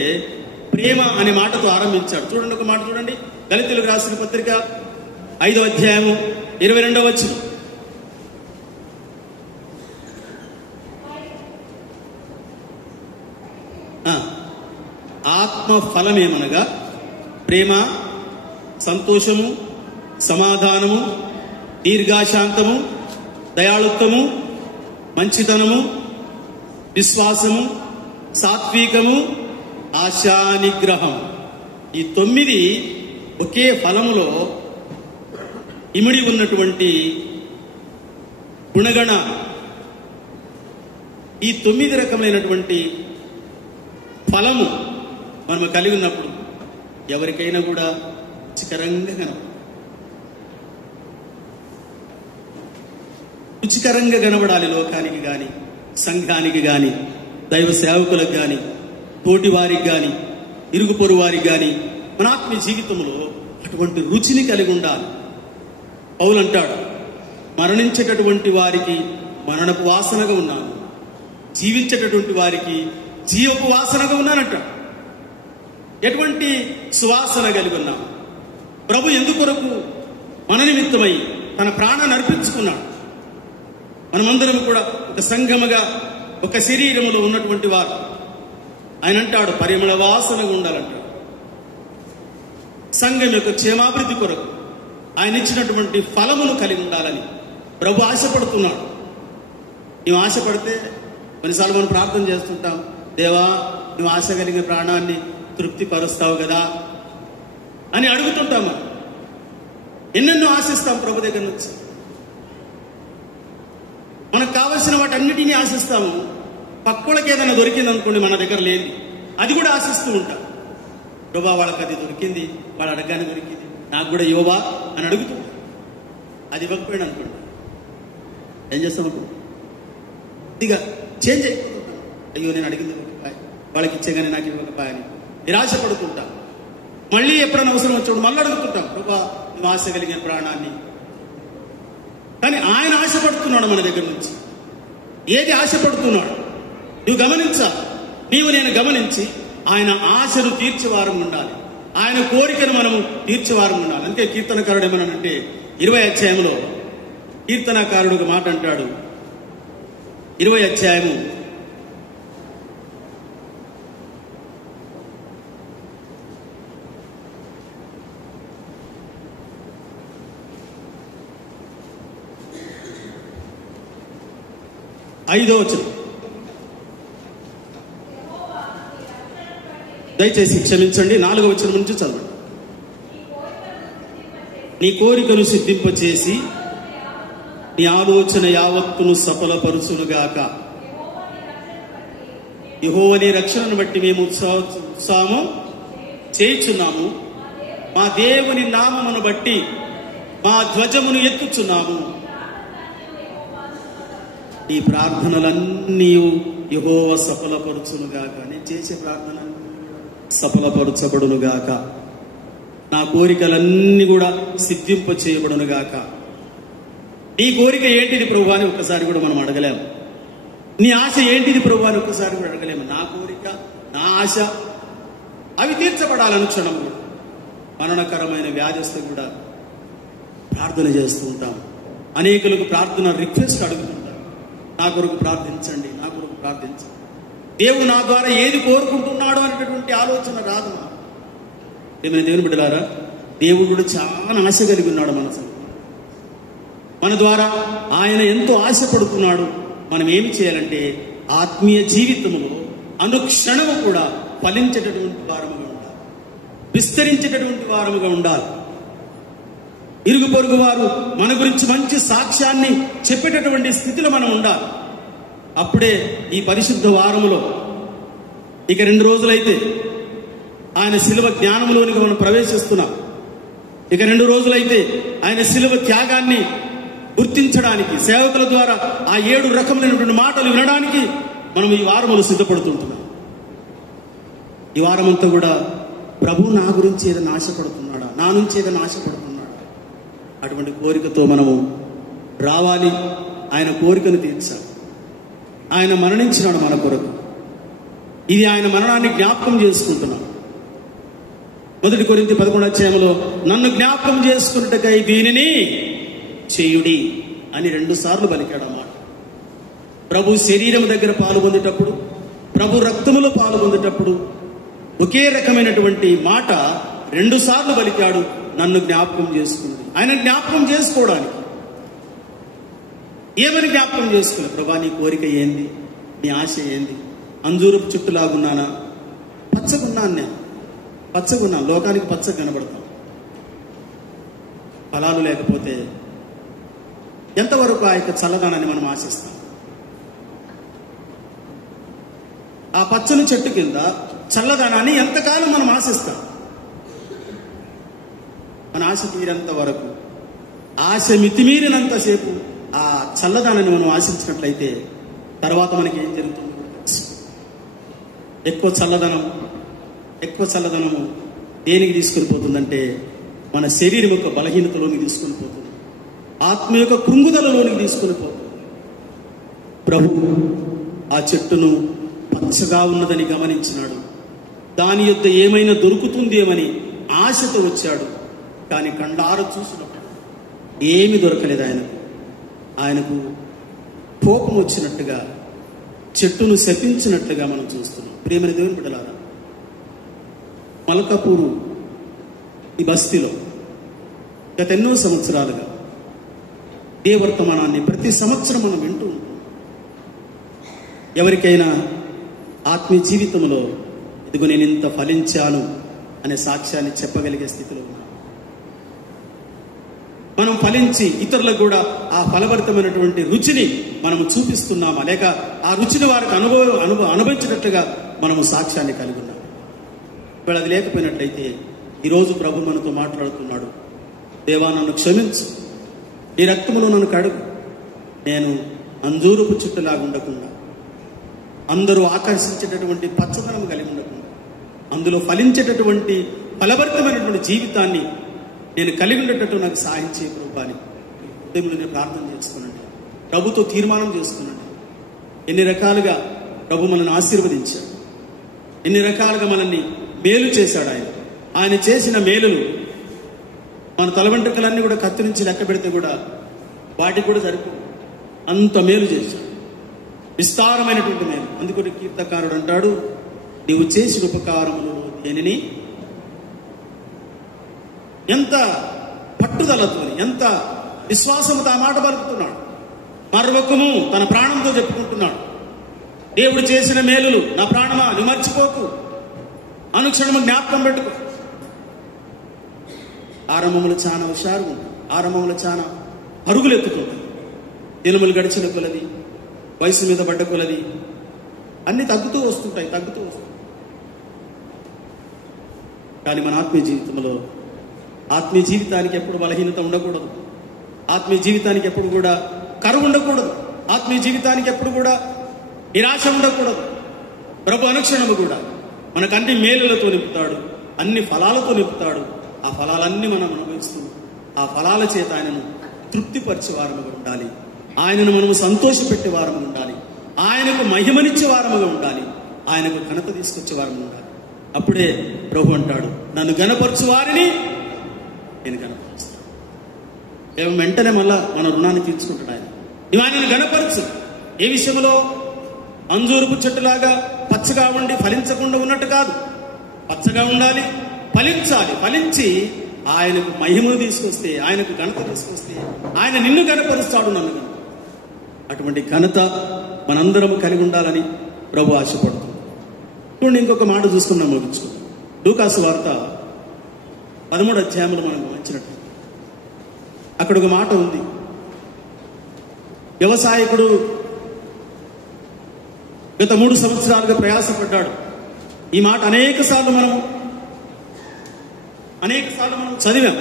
ప్రేమ అనే మాటతో ఆరంభించాడు. చూడండి, ఒక మాట చూడండి. గలతీయులకు రాసిన పత్రిక 5వ అధ్యాయము 22వ వచనం. ఆత్మ ఫలమేమనగా ప్రేమ, సంతోషము, సమాధానము, దీర్ఘశాంతము, దయాళుత్వము, మంచితనము, విశ్వాసము, సాత్వికము, ఆశానిగ్రహం. ఈ 9 ఒకే ఫలములో ఇమిడి ఉన్నటువంటి గుణగణ. ఈ 9 రకమైనటువంటి ఫలము మనము కలిగి ఉన్నప్పుడు ఎవరికైనా కూడా రుచికరంగా కనబడాలి. రుచికరంగా కనబడాలి లోకానికి గాని, సంఘానికి గాని, దైవ సేవకులకు గాని, తోటి వారికి గాని, ఇరుగు పొరు వారికి గాని మన ఆత్మీయ జీవితంలో అటువంటి రుచిని కలిగి ఉండాలి. పౌలు అంటాడు, మరణించేటటువంటి వారికి మరణపు వాసనగా ఉన్నాను, జీవించేటటువంటి వారికి జీవపు వాసనగా ఉన్నానంటాడు. ఎటువంటి సువాసన కలిగి ఉన్నాం? ప్రభు ఎందుకొరకు మన నిమిత్తమై తన ప్రాణాన్ని అర్పించుకున్నాడు. మనమందరం కూడా ఒక సంఘముగా, ఒక శరీరములో ఉన్నటువంటి వారు. ఆయన అంటాడు పరిమళ వాసనగా ఉండాలంటాడు. సంఘం యొక్క క్షేమాభివృద్ధి కొరకు ఆయన ఇచ్చినటువంటి ఫలమును కలిగి ఉండాలని ప్రభు ఆశపడుతున్నాడు. నువ్వు ఆశపడితే కొన్నిసార్లు మనం ప్రార్థన చేస్తుంటాం, దేవా నువ్వు ఆశ కలిగిన ప్రాణాన్ని తృప్తి పరుస్తావు కదా అని అడుగుతుంటాం. మనం ఎన్నెన్నో ఆశిస్తాం ప్రభు దగ్గర నుంచి. మనకు కావలసిన వాటన్నిటినీ ఆశిస్తాము. పక్కోళ్ళకి ఏదైనా దొరికింది అనుకోండి, మన దగ్గర లేదు, అది కూడా ఆశిస్తూ ఉంటాం. ప్రభా వాళ్ళకి అది దొరికింది, వాళ్ళు అడగగానే దొరికింది, నాకు కూడా ఇవ్వవా అని అడుగుతాం. అది ఇవ్వకపోయాడు అనుకోండి, ఏం చేస్తాం అప్పుడు? ఇదిగా చేంజ్ అయిపోతుంటాం. అయ్యో నేను అడిగింది ఇవ్వకపోయా, వాళ్ళకి ఇచ్చేగానే నాకు ఇవ్వకపోయా అని నిరాశపడుతుంటాం. మళ్ళీ ఎప్పుడైనా అవసరం వచ్చినప్పుడు మళ్ళీ అడుగుతుంటాం, ప్రభా నువ్వు ఆశ కలిగిన ప్రాణాన్ని. కానీ ఆయన ఆశపడుతున్నాడు మన దగ్గర నుంచి. ఏది ఆశపడుతున్నాడు నువ్వు గమనించాలి. నీవు నేను గమనించి ఆయన ఆశను తీర్చేవారం ఉండాలి, ఆయన కోరికను మనము తీర్చేవారం ఉండాలి. అంతే కీర్తనకారుడు ఏమన్నాడంటే 20వ అధ్యాయంలో కీర్తనకారుడు ఒక మాట అంటాడు. 20వ అధ్యాయము 5వ వచనం. దయచేసి క్షమించండి, 4వ వచనం నుంచి చదవండి. నీ కోరికను సిద్ధింపచేసి నీ ఆలోచన యావత్తును సఫలపరుచునుగాక. యెహోవా నీ రక్షణను బట్టి మేము ఉత్సాహము చేయుచున్నాము. మా దేవుని నామమును బట్టి మా ధ్వజమును ఎత్తుచున్నాము. ఈ ప్రార్థనలన్నీ యెహోవా సఫలపరుచునుగాక. నేను చేసే ప్రార్థనలన్నీ సఫలపరచబడునుగాక. నా కోరికలన్నీ కూడా సిద్ధింప చేయబడునుగాక. నీ కోరిక ఏంటిది ప్రభు అని ఒక్కసారి కూడా మనం అడగలేము. నీ ఆశ ఏంటిది ప్రభు అని ఒక్కసారి కూడా అడగలేము. నా కోరిక, నా ఆశ అవి తీర్చబడాలని క్షణం కూడా. మరణకరమైన వ్యాధిస్తూ కూడా ప్రార్థన చేస్తూ ఉంటాం. అనేకులకు ప్రార్థన రిక్వెస్ట్ అడుగుతుంటాం, నా కొరకు ప్రార్థించండి, నా కొరకు ప్రార్థించండి. దేవుడు నా ద్వారా ఏది కోరుకుంటున్నాడో అనేటటువంటి ఆలోచన రాదు. ఏమైనా దేవుని బిడ్డలారా, దేవుడు కూడా చాలా ఆశ కలిగి ఉన్నాడు మనసు. మన ద్వారా ఆయన ఎంతో ఆశపడుతున్నాడు. మనం ఏమి చేయాలంటే ఆత్మీయ జీవితంలో అనుక్షణము కూడా ఫలించేటటువంటి వారముగా ఉండాలి, విస్తరించేటటువంటి వారముగా ఉండాలి. ఇరుగు పొరుగు వారు మన గురించి మంచి సాక్ష్యాన్ని చెప్పేటటువంటి స్థితిలో మనం ఉండాలి. అప్పుడే ఈ పరిశుద్ధ వారములో ఇక 2 రోజులైతే ఆయన శిలువ జ్ఞానంలోనికి మనం ప్రవేశిస్తున్నాం. ఇక 2 రోజులైతే ఆయన శిలువ త్యాగాన్ని గుర్తించడానికి, సేవకుల ద్వారా ఆ 7 రకములైనటువంటి మాటలు వినడానికి మనం ఈ వారములు సిద్ధపడుతుంటున్నాం. ఈ వారమంతా కూడా ప్రభు నా గురించి ఏదైనా ఆశపడుతున్నాడా, నా నుంచి ఏదైనా ఆశపడుతున్నాడా, అటువంటి కోరికతో మనము రావాలి. ఆయన కోరికను తీర్చాలి. ఆయన మరణించినాడు మన కొరకు. ఇది ఆయన మరణాన్ని జ్ఞాపకం చేసుకుంటున్నాం. 1 కొరింథీ 11వ అధ్యాయంలో నన్ను జ్ఞాపకం చేసుకున్నట్టుగా దీనిని చేయుడి అని 2 సార్లు పలికాడు అన్నమాట. ప్రభు శరీరం దగ్గర పాలు పొందేటప్పుడు, ప్రభు రక్తములో పాలు పొందేటప్పుడు ఒకే రకమైనటువంటి మాట 2 సార్లు పలికాడు, నన్ను జ్ఞాపకం చేసుకున్నది. ఆయన జ్ఞాపకం చేసుకోవడానికి ఏమని జ్ఞాపకం చేసుకున్నాడు? ప్రభా, నీ కోరిక ఏంది, నీ ఆశ ఏంది? అంజూరపు చుట్టులాగున్నానా? పచ్చగున్నాను, నేను పచ్చగున్నాను, లోకానికి పచ్చగా కనబడతాం. ఫలాలు లేకపోతే ఎంతవరకు ఆ యొక్క చల్లదనాన్ని మనం ఆశిస్తాం? ఆ పచ్చని చెట్టు కింద చల్లదనాన్ని ఎంతకాలం మనం ఆశిస్తాం? మన ఆశ తీరేంత వరకు, ఆశ మితిమీరినంతసేపు ఆ చల్లదనాన్ని మనం ఆశించినట్లయితే తర్వాత మనకి ఏం జరుగుతుంది? ఎక్కువ చల్లదనము దేనికి తీసుకుని పోతుందంటే మన శరీరం యొక్క బలహీనతలోనికి తీసుకుని పోతుంది, ఆత్మ యొక్క కృంగుదలలోనికి తీసుకుని పోతుంది. ప్రభు ఆ చెట్టును పచ్చగా ఉన్నదని గమనించినాడు. దాని యొద్ద ఏమైనా దొరుకుతుందేమని ఆశతో వచ్చాడు. కానీ కండార చూసినప్పుడు ఏమి దొరకలేదు. ఆయనకు కోపం వచ్చినట్టుగా, చెట్టును శపించినట్లుగా మనం చూస్తున్నాం. ప్రియమైన దేవుని బిడ్డలారా, మల్కాపూర్ ఈ బస్తీలో గత ఎన్నో సంవత్సరాలుగా ఏ వర్తమానాన్ని ప్రతి సంవత్సరం మనం వింటూ ఉంటాం. ఎవరికైనా ఆత్మీయ జీవితంలో ఇదిగో నేను ఇంత ఫలించాను అనే సాక్ష్యాన్ని చెప్పగలిగే స్థితిలో ఉన్నాం. మనం ఫలించి ఇతరులకు కూడా ఆ ఫలభరితమైనటువంటి రుచిని మనము చూపిస్తున్నామా, లేక ఆ రుచిని వారికి అనుభవించినట్లుగా మనము సాక్ష్యాన్ని కలిగి ఉన్నాం. ఇప్పుడు అది లేకపోయినట్లయితే ఈరోజు ప్రభు మనతో మాట్లాడుతున్నాడు. దేవా, నన్ను క్షమించు, ఈ రక్తములో నన్ను కడుగు, నేను అంజూరపు చుట్టులాగా ఉండకుండా, అందరూ ఆకర్షించేటటువంటి పచ్చదనం కలిగి ఉండకుండా, అందులో ఫలించేటటువంటి ఫలభరితమైనటువంటి జీవితాన్ని నేను కలిగి ఉండేటట్టు నాకు సహాయం చేయ ప్రభు అని దేవుని నేను ప్రార్థన చేసుకున్నాను. ప్రభుతో తీర్మానం చేసుకున్నాను. ఎన్ని రకాలుగా ప్రభు మనల్ని ఆశీర్వదించాడు, ఎన్ని రకాలుగా మనల్ని మేలు చేశాడు. ఆయన చేసిన మేలులు మన తల వెంట్రుకలన్నీ కూడా కత్తిరించి లెక్క పెడితే కూడా వాటికి కూడా సరిపో అంత మేలు చేశాడు, విస్తారమైనటువంటి మేలు. అందుకని కీర్తకారుడు అంటాడు, నీవు చేసిన ఉపకారములు దేనిని, ఎంత పట్టుదలతో, ఎంత విశ్వాసంతో ఆ మాట పలుకుతున్నాడు. మరొకము తన ప్రాణంతో చెప్పుకుంటున్నాడు, దేవుడు చేసిన మేలులు నా ప్రాణమా నువ్వు మర్చిపోకు, అనుక్షణము జ్ఞాపకం పెట్టుకో. ఆరంభములు చాలా హుషారుగా ఉంటాయి, ఆరంభములు చాలా పరుగులు ఎత్తుకుంటాయి. దినములు గడిచిన కొలది, వయసు మీద పడ్డ కొలది అన్ని తగ్గుతూ వస్తుంటాయి. కానీ మన ఆత్మీయ జీవితంలో, ఆత్మీయ జీవితానికి ఎప్పుడు బలహీనత ఉండకూడదు. ఆత్మీయ జీవితానికి ఎప్పుడు కూడా కరువు ఉండకూడదు. ఆత్మీయ జీవితానికి ఎప్పుడు కూడా నిరాశ ఉండకూడదు. ప్రభు అనుక్షణము కూడా మనకు అన్ని మేలులతో నింపుతాడు, అన్ని ఫలాలతో నింపుతాడు. ఆ ఫలాలన్నీ మనం అనుభవిస్తూ ఆ ఫలాల చేత ఆయనను తృప్తిపరిచే వారముగా ఉండాలి. ఆయనను మనము సంతోషపెట్టే వారముగా ఉండాలి. ఆయనకు మహిమనిచ్చే వారముగా ఉండాలి. ఆయనకు ఘనత తీసుకొచ్చే వారముగా ఉండాలి. అప్పుడే ప్రభు అంటాడు, నన్ను గణపరచు వారిని నేను గణపరుస్తాను. వెంటనే మళ్ళా మన రుణాన్ని తీర్చుకుంటాడు ఆయన. నువ్వు ఆయనను గణపరచు. ఏ విషయంలో? అంజూరపు చెట్టులాగా పచ్చగా ఉండి ఫలించకుండా ఉన్నట్టు కాదు. పచ్చగా ఉండాలి, ఫలించాలి. ఫలించి ఆయనకు మహిమను తీసుకొస్తే, ఆయనకు ఘనత తీసుకొస్తే ఆయన నిన్ను గణపరుస్తాడు, నన్ను గణపరుస్తాడు. అటువంటి ఘనత మనందరం కలిగి ఉండాలని ప్రభు ఆశపడుతుంది. చూడండి, ఇంకొక మాట చూసుకున్నాం, ముగించుకుందాం. లూకాసు వార్త 13వ అధ్యాయంలో మనం గమనించినట్టు అక్కడ ఒక మాట ఉంది. వ్యవసాయకుడు గత 3 సంవత్సరాలుగా ప్రయాసపడ్డాడు. ఈ మాట అనేక సార్లు మనం చదివాం.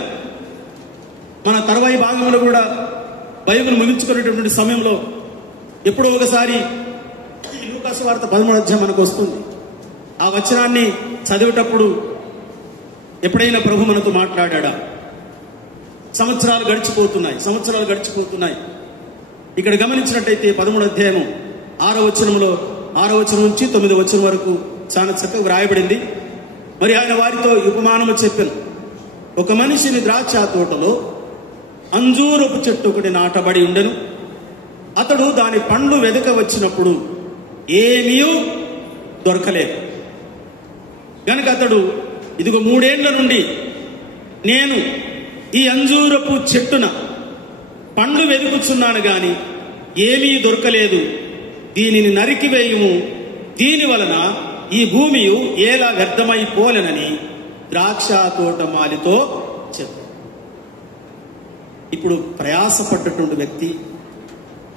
మన తర్వాయి భాగంలో కూడా బైబిల్ ముగించుకునేటటువంటి సమయంలో ఎప్పుడో ఒకసారి ఈ లూకాసు వార్త 13వ అధ్యాయం మనకు వస్తుంది. ఆ వచనాన్ని చదివేటప్పుడు ఎప్పుడైనా ప్రభు మనతో మాట్లాడా? సంవత్సరాలు గడిచిపోతున్నాయి. ఇక్కడ గమనించినట్టయితే 13వ అధ్యాయం 6వ వచనం నుంచి 9వ వచనం వరకు చాలా చక్కగా వ్రాయబడింది. మరి ఆయన వారితో ఉపమానము చెప్పాను. ఒక మనిషిని ద్రాక్ష తోటలో అంజూరపు చెట్టు ఒకటి నాటబడి ఉండెను. అతడు దాని పండ్లు వెదక వచ్చినప్పుడు ఏమీ దొరకలేదు గనుక అతడు, ఇదిగో 3 ఏళ్ల నుండి నేను ఈ అంజూరపు చెట్టున పండ్లు వెదుకుచున్నాను గాని ఏమీ దొరకలేదు, దీనిని నరికివేయుము, దీని వలన ఈ భూమి ఎలా వ్యర్థమైపోలేనని ద్రాక్ష తోట మాలితో చెప్పాడు. ఇప్పుడు ప్రయాసపడ్డటువంటి వ్యక్తి,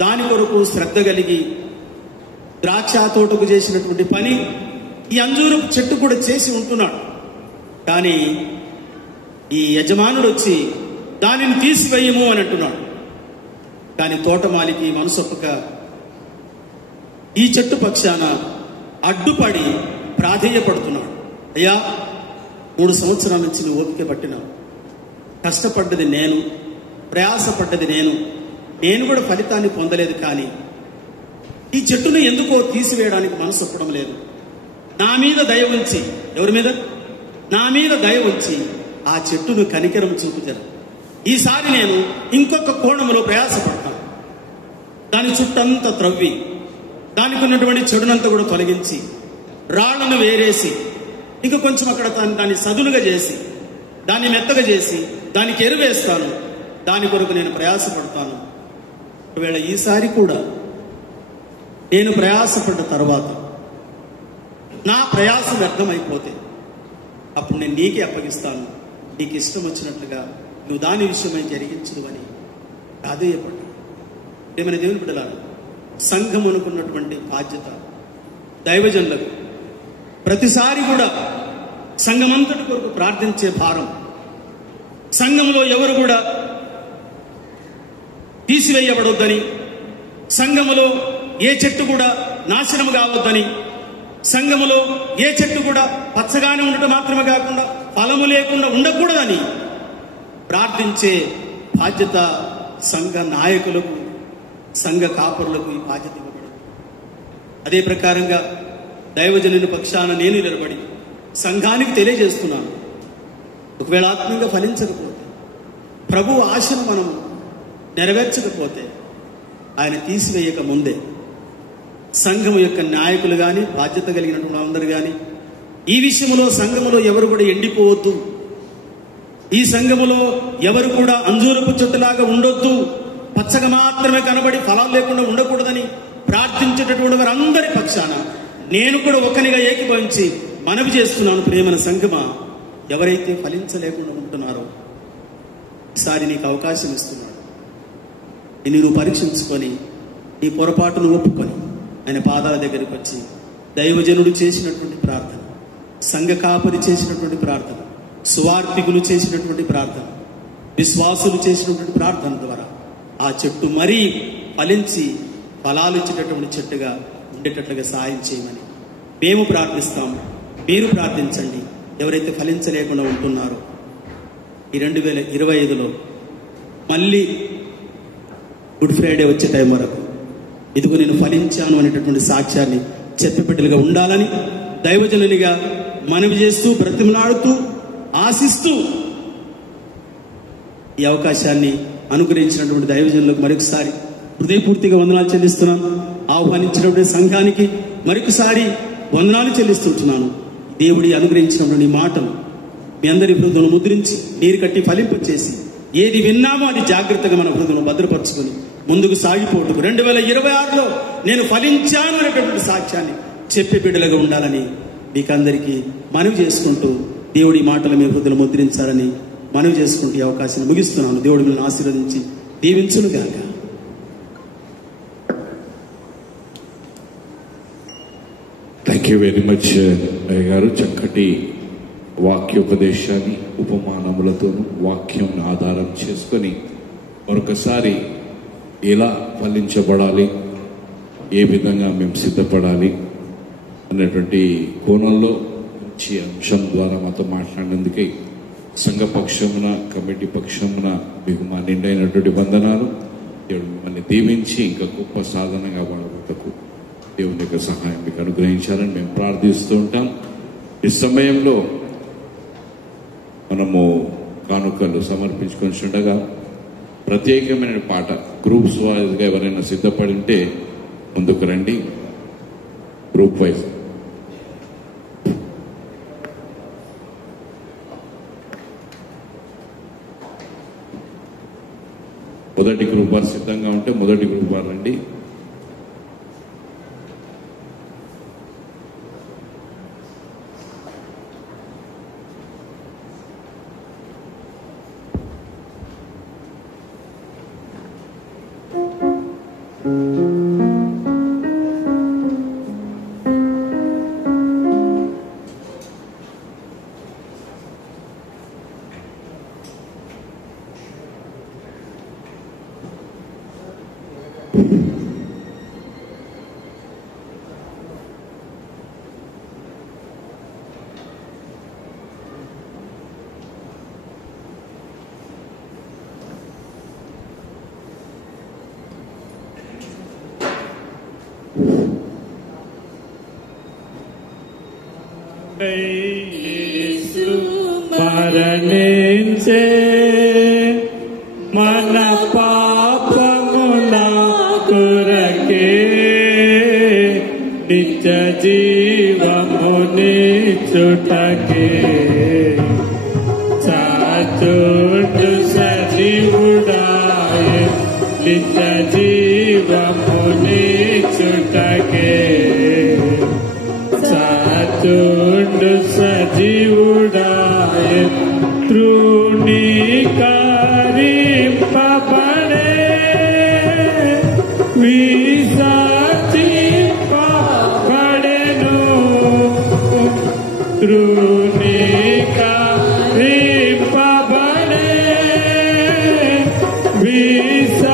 దాని కొరకు శ్రద్ధ కలిగి ద్రాక్ష తోటకు చేసినటువంటి పని ఈ అంజూరపు చెట్టు కూడా చేసి ఉంటున్నాడు. కానీ ఈ యజమానుడు వచ్చి దానిని తీసివేయము అని అంటున్నాడు. కానీ తోటమాలికి మనసొప్పక ఈ చెట్టు పక్షాన అడ్డుపడి ప్రాధేయపడుతున్నాడు. అయ్యా, 3 సంవత్సరాల నుంచి నువ్వు ఓపిక పట్టినావు, కష్టపడ్డది నేను, ప్రయాసపడ్డది నేను కూడా ఫలితాన్ని పొందలేదు. కానీ ఈ చెట్టును ఎందుకో తీసివేయడానికి మనసు ఒప్పడం లేదు. నా మీద దయ ఉంచి, ఎవరి మీద? నా మీద దయ ఉంచి ఆ చెట్టును కనికరం చూపుతాను. ఈసారి నేను ఇంకొక కోణంలో ప్రయాసపడతాను. దాని చుట్టంతా త్రవ్వి, దానికి ఉన్నటువంటి చెడునంతా కూడా తొలగించి, రాళ్లను వేరేసి, ఇంకా కొంచెం అక్కడ దాన్ని సదునుగా చేసి, దాన్ని మెత్తగా చేసి, దానికి ఎరువేస్తాను. దాని కొరకు నేను ప్రయాసపడతాను. ఒకవేళ ఈసారి కూడా నేను ప్రయాసపడ్డ తర్వాత నా ప్రయాస వ్యర్థమైపోతే అప్పుడు నేను నీకే అప్పగిస్తాను. నీకు ఇష్టం వచ్చినట్లుగా నువ్వు దాని విషయమై జరిగించదు అని ప్రాధేయపడ్డా. ఏమైనా దేవుని బిడ్డలారా, సంఘం అనుకున్నటువంటి బాధ్యత దైవజనులకు ప్రతిసారి కూడా సంఘమంతటి కొరకు ప్రార్థించే భారం. సంఘంలో ఎవరు కూడా తీసివేయబడొద్దని, సంఘములో ఏ చెట్టు కూడా నాశనం కావద్దని, సంఘములో ఏ చెట్టు కూడా పచ్చగానే ఉండటం మాత్రమే కాకుండా ఫలము లేకుండా ఉండకూడదని ప్రార్థించే బాధ్యత సంఘ నాయకులకు, సంఘ కాపరులకు ఈ బాధ్యత ఇవ్వబడింది. అదే ప్రకారంగా దైవజనుని పక్షాన నేను నిలబడి సంఘానికి తెలియజేస్తున్నాను. ఒకవేళ ఆత్మీయంగా ఫలించకపోతే, ప్రభు ఆశను మనం నెరవేర్చకపోతే, ఆయన తీసివేయక ముందే సంఘం యొక్క నాయకులు కానీ, బాధ్యత కలిగినటువంటి అందరూ కానీ, ఈ విషయంలో సంఘములో ఎవరు కూడా ఎండిపోవద్దు, ఈ సంఘములో ఎవరు కూడా అంజూరపు చెట్టులాగా ఉండొద్దు, పచ్చగా మాత్రమే కనబడి ఫలాలు లేకుండా ఉండకూడదని ప్రార్థించేటటువంటి వారందరి పక్షాన నేను కూడా ఒకనిగా ఏకీభవించి మనవి చేస్తున్నాను. ప్రేమన సంఘమా, ఎవరైతే ఫలించలేకుండా ఉంటున్నారో ఈసారి నీకు అవకాశం ఇస్తున్నాడు. నువ్వు పరీక్షించుకొని నీ పొరపాటును ఒప్పుకొని ఆయన పాదాల దగ్గరికి వచ్చి దైవజనుడు చేసినటువంటి ప్రార్థన, సంఘ కాపరి చేసినటువంటి ప్రార్థన, సువార్థికులు చేసినటువంటి ప్రార్థన, విశ్వాసులు చేసినటువంటి ప్రార్థన ద్వారా ఆ చెట్టు మరీ ఫలించి ఫలాలు ఇచ్చేటటువంటి చెట్టుగా ఉండేటట్లుగా సాయం చేయమని మేము ప్రార్థిస్తాము. మీరు ప్రార్థించండి. ఎవరైతే ఫలించలేకుండా ఉంటున్నారో ఈ 2025లో మళ్ళీ గుడ్ ఫ్రైడే వచ్చే టైం వరకు ఇదిగో నేను ఫలించాను అనేటటువంటి సాక్ష్యాన్ని చెప్పిపెట్టలుగా ఉండాలని దైవజనునిగా మనవి చేస్తూ, బ్రతిమలాడుతూ, ఆశిస్తూ ఈ అవకాశాన్ని అనుగ్రహించినటువంటి దైవజనులకు మరొకసారి హృదయపూర్తిగా వందనాలు చెల్లిస్తున్నాను. ఆహ్వానించినటువంటి సంఘానికి మరొకసారి వందనాలు చెల్లిస్తుంటున్నాను. దేవుడి అనుగ్రహించినటువంటి మాటలు మీ అందరి హృదయం ముద్రించి నీరు కట్టి ఫలింపచేసి ఏది విన్నామో అది జాగ్రత్తగా మన హృదయం భద్రపరుచుకొని ముందుకు సాగిపోవటం 2026లో నేను ఫలించాను అనేటటువంటి సాక్ష్యాన్ని చెప్పే బిడ్డలుగా ఉండాలని మీకందరికీ మనవి చేసుకుంటూ దేవుడి మాటలు మీ హృదయం ముద్రించాలని మనవి చేసుకుంటూ ఈ అవకాశాన్ని ముగిస్తున్నాను. దేవుడు మిమ్మల్ని ఆశీర్వదించి దీవించునుగాక. థ్యాంక్ యూ వెరీ మచ్ అయ్య గారు. చక్కటి వాక్యోపదేశాన్ని ఉపమానములతోనూ వాక్యం ఆధారం చేసుకొని మరొకసారి ఎలా ఫలించబడాలి, ఏ విధంగా మేము సిద్ధపడాలి అనేటువంటి కోణంలో మంచి అంశం ద్వారా మాతో మాట్లాడినందుకే సంఘ పక్షమున కమిటీ పక్షమున మీకు మా నిండైనటువంటి వందనాలు. దేవుడు మిమ్మల్ని దీవించి ఇంకా గొప్ప సాధనగా వాడబట్టకు దేవుని యొక్క సహాయం మీకు అనుగ్రహించాలని మేము ప్రార్థిస్తూ ఉంటాం. ఈ సమయంలో మనము కానుకలు సమర్పించుకొని ఉండగా ప్రత్యేకమైన పాట గ్రూప్స్ వైజ్గా ఎవరైనా సిద్ధపడి ఉంటే ముందుకు రండి. గ్రూప్ వైజ్ మొదటి గ్రూప్ వారు సిద్ధంగా ఉంటే మొదటి గ్రూప్ వారు రండి. మరణించే మన పాపముల కొరకే నిత్య జీవమునిచ్చుటకే చాచుండు సజీవుడాయ నిత్య జీవమునిచ్చుటకే చాచుండు సజీవుడాయ తృణీకరింపబడే విసర్జింపబడెను తృణీకరింపబడే విసర్జింపబడెను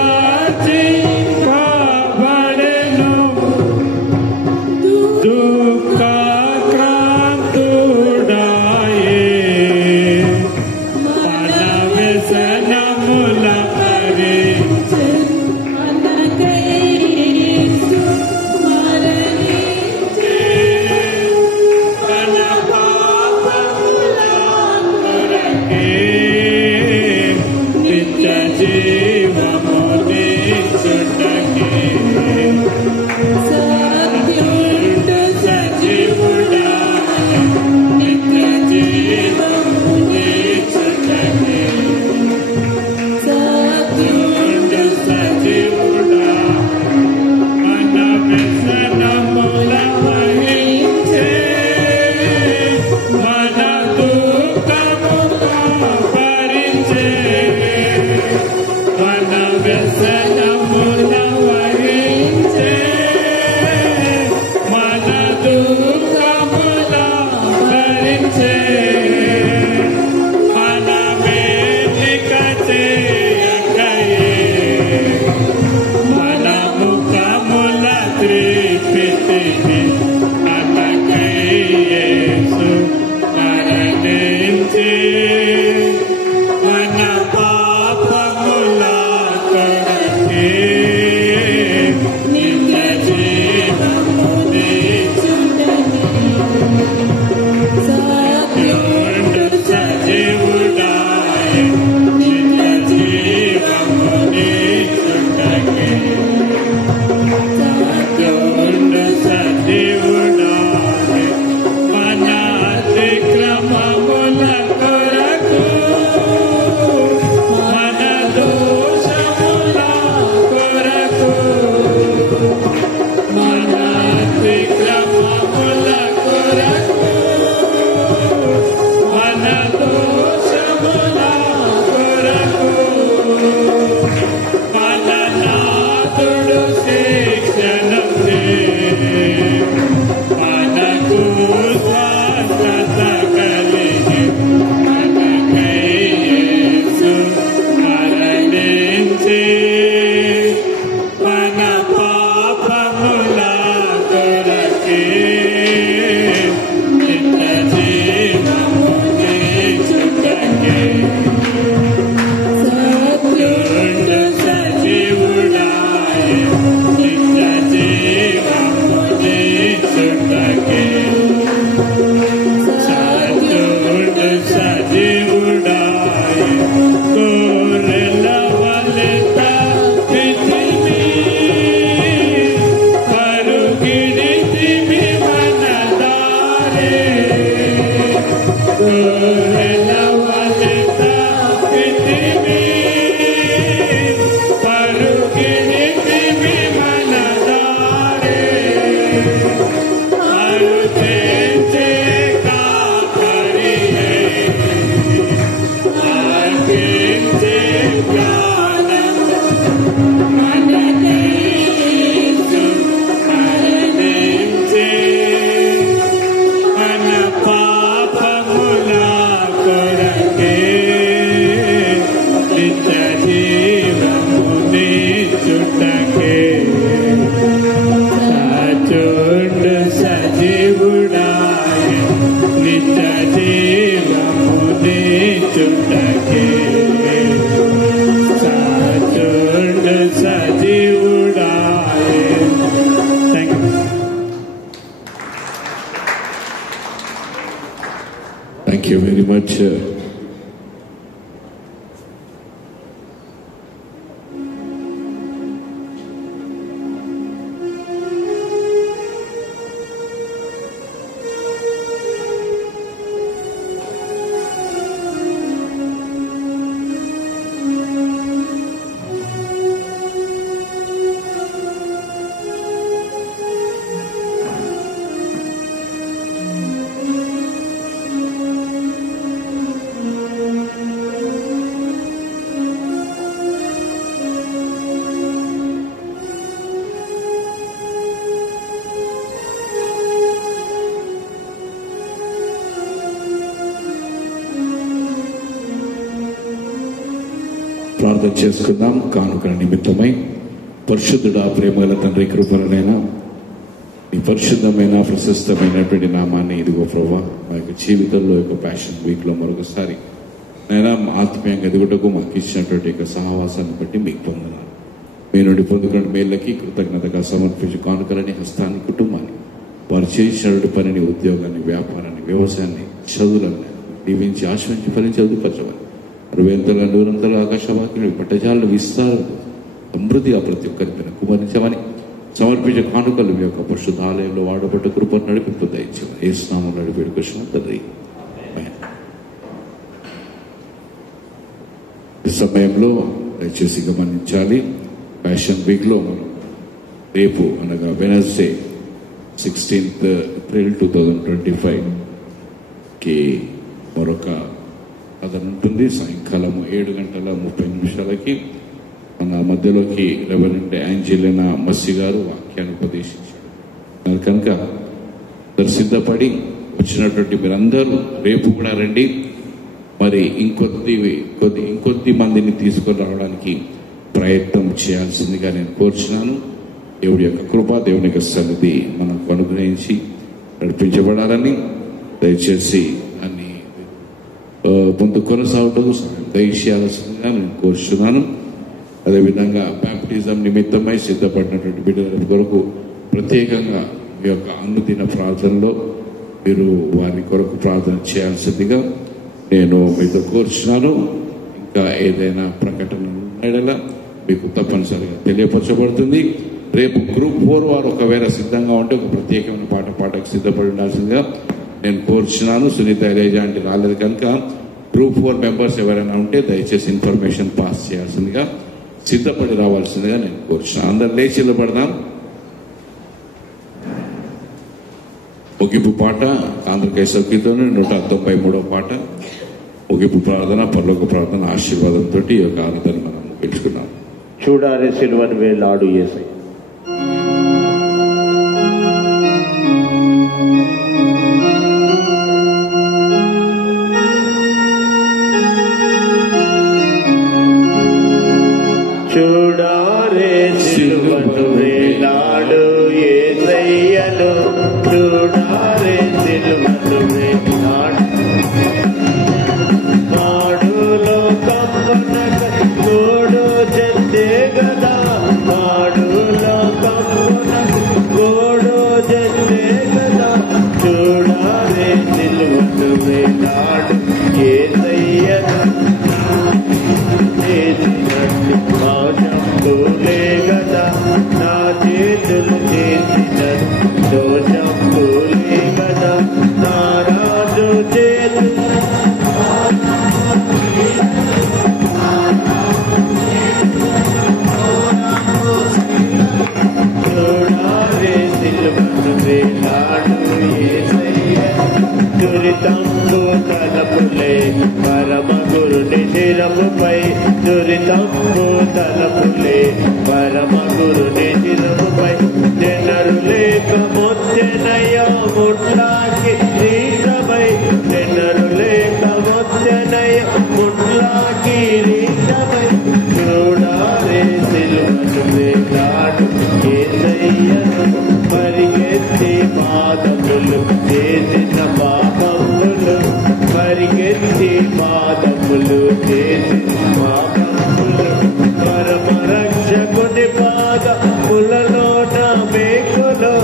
పాప Thank you very much. ప్రార్థన చేసుకుందాం. కానుకల నిమిత్తమై పరిశుద్ధుడా, ప్రేమగల తండ్రి, కృపలనైనా ఈ పరిశుద్ధమైన ప్రశస్తమైనటువంటి నామాన్ని ఇదిగో ప్రభువా మా యొక్క జీవితంలో యొక్క ప్యాషన్ వీక్ లో మరొకసారి నైనా ఆత్మీయంగా ఎదుగుటకు మాకు ఇచ్చినటువంటి యొక్క సహవాసాన్ని బట్టి మీకు పొందనాలు. మీ నుండి పొందుకున్న మేళ్ళకి కృతజ్ఞతగా సమర్పించి కానుకలని హస్తాన్ని, కుటుంబాన్ని, వారు చేసినటువంటి పనిని, ఉద్యోగాన్ని, వ్యాపారాన్ని, వ్యవసాయాన్ని, చదువులను దీవించి ఆశ్రయించి ఫలించి అదుపరచమని, అరవేంతల నూరంతల ఆకాశవాక్యం పట్టజాలను విస్తారం సమృద్ధిగా ప్రతి ఒక్కరికి కుమరించమని సమర్పించే కానుకలు మీ యొక్క పరిశుద్ధ ఆలయంలో వాడబడ్డ కృపను నడిపింపు దయచేయమని ఏ స్నామం నడిపేడుకొచ్చిన తండ్రి. ఈ సమయంలో దయచేసి గమనించాలి, ప్యాషన్ వీక్ లో మనం రేపు అనగా వెనస్డే 16th April 2025 కి మరొక అదన ఉంటుంది. సాయంకాలం 7:30 మన మధ్యలోకి రెవరెండ్ యాంజెలినా మస్సి గారు వాక్యాన్ని ఉపదేశించారు కనుక సిద్ధపడి వచ్చినటువంటి మీరందరూ రేపు కూడా రండి. మరి ఇంకొద్ది మందిని తీసుకొని రావడానికి ప్రయత్నం చేయాల్సిందిగా నేను కోరుచున్నాను. దేవుడి యొక్క కృప, దేవుని యొక్క సన్నిధి మనకు అనుగ్రహించి నడిపించబడాలని దయచేసి అన్ని ముందు కొనసాగుటకు దయచేయాల్సిందిగా నేను కోరుచున్నాను. అదేవిధంగా బ్యాప్టిజం నిమిత్తమై సిద్ధపడినటువంటి బిడ్డల కొరకు ప్రత్యేకంగా మీ యొక్క అనుదిన ప్రార్థనలో మీరు వారి కొరకు ప్రార్థన చేయాల్సిందిగా నేను మీతో కోరుచున్నాను. ఇంకా ఏదైనా ప్రకటన ఉండేలా మీకు తప్పనిసరిగా తెలియపరచబడుతుంది. రేపు గ్రూప్ 4 వారు ఒకవేళ సిద్ధంగా ఉంటే ఒక ప్రత్యేకమైన పాటకు సిద్ధపడి ఉండాల్సిందిగా నేను కోరుచున్నాను. సునీత ఎలేజా అంటే రాలేదు కనుక గ్రూప్ 4 మెంబర్స్ ఎవరైనా ఉంటే దయచేసి ఇన్ఫర్మేషన్ పాస్ చేయాల్సిందిగా, సిద్ధపడి రావాల్సిందిగా నేను కోరుచున్నాను. అందరు లేచి నిలబడదాం. ముగింపు పాట ఆంధ్రకేశ్వర కీర్తన 193వ పాట, ముగింపు ప్రార్థన, పరలోక ప్రార్థన ఆశీర్వాదంతో ఈ యొక్క ఆరాధన మనం పెంచుకున్నాం. చూడాలి సిలువను వేలాడు యేసయ్య. చూడారే సిలువను వేలాడు యేసయ్యను, చూడారే సిలువను వేలాడు మాడులో కమ్మనక తోడు చెందే గదా, మాడులో దురితంబు తలపులే పరమ గురుని శిరముపై దురితంబు తలపులే పరమ గురుని శిరముపై జనరు లేక మొత్తెనయ ముట్లాకి రీతమై జనరు లేక మొత్తెనయ ముట్లాకి రీతమై చూడాలే సిలువను వేలాడు యేసయ్యను పరిగెత్తి పాదములు చేసిన పాపములు పరిగెత్తి పాదములు చేసిన పాపములు పరమ రక్షకుని పాదములలోన మేకులు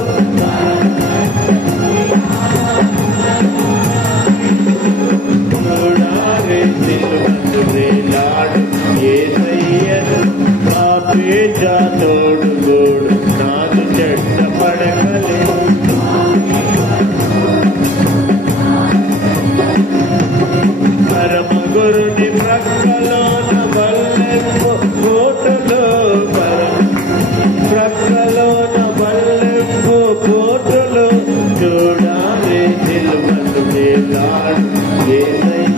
చూడాలే సిలువను వేలాడు యేసయ్యను నా పేజ తోడు గోడు నాదు చెడ్డ పడగలే పరమ గురుని ప్రక్కలోన బల్లెంపు కోటలో ప్రక్కలోన బల్లెంపు కోటలో చూడాలి సిలువను వేలాడు యేసయ్య.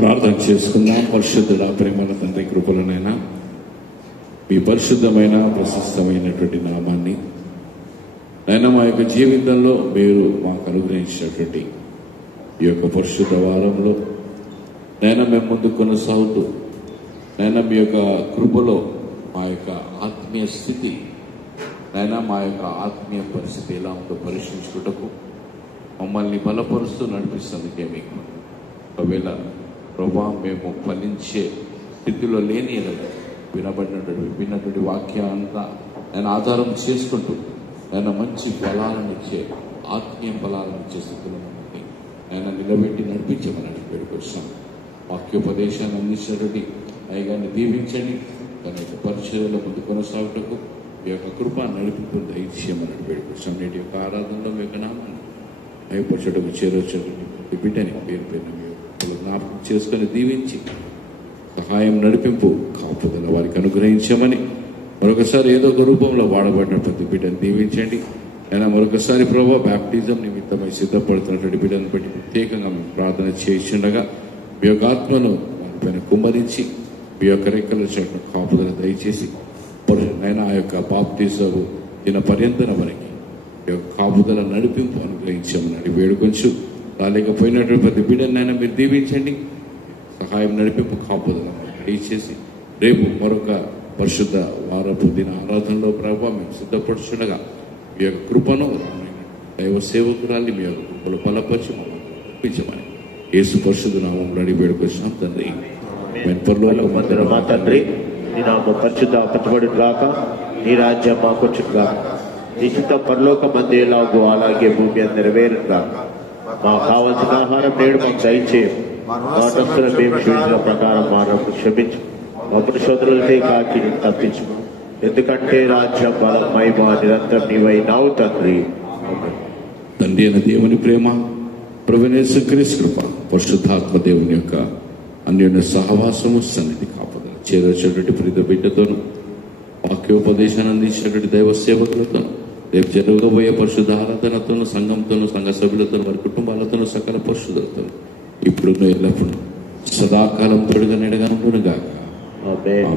ప్రార్థన చేసుకుందాం. పరిశుద్ధుడా, ప్రేమల తండ్రి, కృపలనైనా మీ పరిశుద్ధమైన ప్రశస్తమైనటువంటి నామాన్ని నైనా మా యొక్క జీవితంలో మీరు మాకు అనుగ్రహించినటువంటి ఈ యొక్క పరిశుద్ధ వారంలో నైనా మేము ముందు కొనసాగుతూ నైనా మీ యొక్క కృపలో మా యొక్క ఆత్మీయ స్థితి నైనా మా యొక్క ఆత్మీయ పరిస్థితి ఎలా ఉందో పరీక్షించుకుంటకు మమ్మల్ని బలపరుస్తూ నడిపిస్తుందికే మీకు ఒకవేళ ప్రభా మేము ఫలించే స్థితిలో లేని విన్నటువంటి వాక్యాన్నంతా నేను ఆధారం చేసుకుంటూ నేను మంచి ఫలాలను ఇచ్చే ఆత్మీయ ఫలాలను ఇచ్చే స్థితిలో నేను నిలబెట్టి నడిపించమని పెట్టుకొచ్చాం. వాక్యోపదేశాన్ని అందించినటువంటి అయ్యగాన్ని దీవించండి. తన యొక్క పరిచర్యలో ముందు కొనసాగుటకు మీ యొక్క కృప నడిపింపు దయచేయమని పెట్టుకొచ్చాం. నేటి యొక్క ఆరాధనలో మీ యొక్క నామాన్ని భయపరచటకు చేరొచ్చినటువంటి బిడ్డని పేరు పేరున మీ యొక్క జ్ఞాపకం చేసుకుని దీవించి సహాయం, నడిపింపు, కాపుదల వారికి అనుగ్రహించమని మరొకసారి ఏదో ఒక రూపంలో వాడబడిన ప్రతి బిడ్డను దీవించండి. అయినా మరొకసారి ప్రభావ బ్యాప్టిజం నిమిత్తమై సిద్ధపడుతున్నటువంటి బిడ్డను బట్టి ప్రత్యేకంగా మేము ప్రార్థన చేయించుండగా మీ యొక్క ఆత్మను వారిపైన కుమ్మరించి మీ యొక్క రెక్కల చెట్టు కాపుదల దయచేసి నైనా ఆ యొక్క బాప్టిజం దిన పర్యంతన వరకు మీ యొక్క కాపుదల నడిపింపు అనుగ్రహించామని వేడుకొంచు. రాలేకపోయినటువంటి ప్రతి బిడ్డనైనా మీరు దీవించండి. సహాయం, నడిపింపు, కాపుదల దయచేసి రేపు మరొక పరిశుద్ధ వారపు దిన ఆరాధనలో ప్రభావ మేము సిద్ధపడుచుండగా మీ యొక్క కృపను దైవ సేవకురాన్ని మీ యొక్క కృపలు బలపరిచి మమ్మల్ని యేసు పరిశుద్ధ నామములో అడిగి వేడుకొచ్చాం తండ్రి. మా తండ్రి, నీ నామం పరిశుద్ధపరచబడును గాక, నీ రాజ్యం మాకొచ్చును గాక, నీ చిత్తం పరలోకమందు ఎలాగో అలాగే భూమి మీద నెరవేరును గాక. మాకు కావలసిన ఆహారం నేడు మాకు దయచేయం. వాటస్తుల మేము క్షమించిన ప్రకారం మానవుడు క్షమించు. మమ్మల్ని శోధనలతో కాకి తప్పించు. ఎందుకంటే రాజ్యం, బలం, మహిమ నిరంతరం నీవైనావు తండ్రి. తండ్రి అయిన దేవుని ప్రేమ, ప్రభువైన యేసుక్రీస్తు కృప, పరిశుద్ధాత్మ దేవుని యొక్క అన్యోన్య సహవాసము, సన్నిధి, కాపుదల చేరొచ్చినటువంటి ప్రీత బిడ్డతోను వాక్యోపదేశాన్ని అందించినటువంటి దైవ సేవకులతోను రేపు జరగబోయే పరిశుద్ధ ఆరాధనతోను సంఘంతోను సంఘ సభ్యులతోను వారి కుటుంబాలతోను సకల పరిశుద్ధులతోను ఇప్పుడు ఎల్లప్పుడూ సదాకాలం తోడుగా నెడగా ఉండును గాక. ఆమేన్.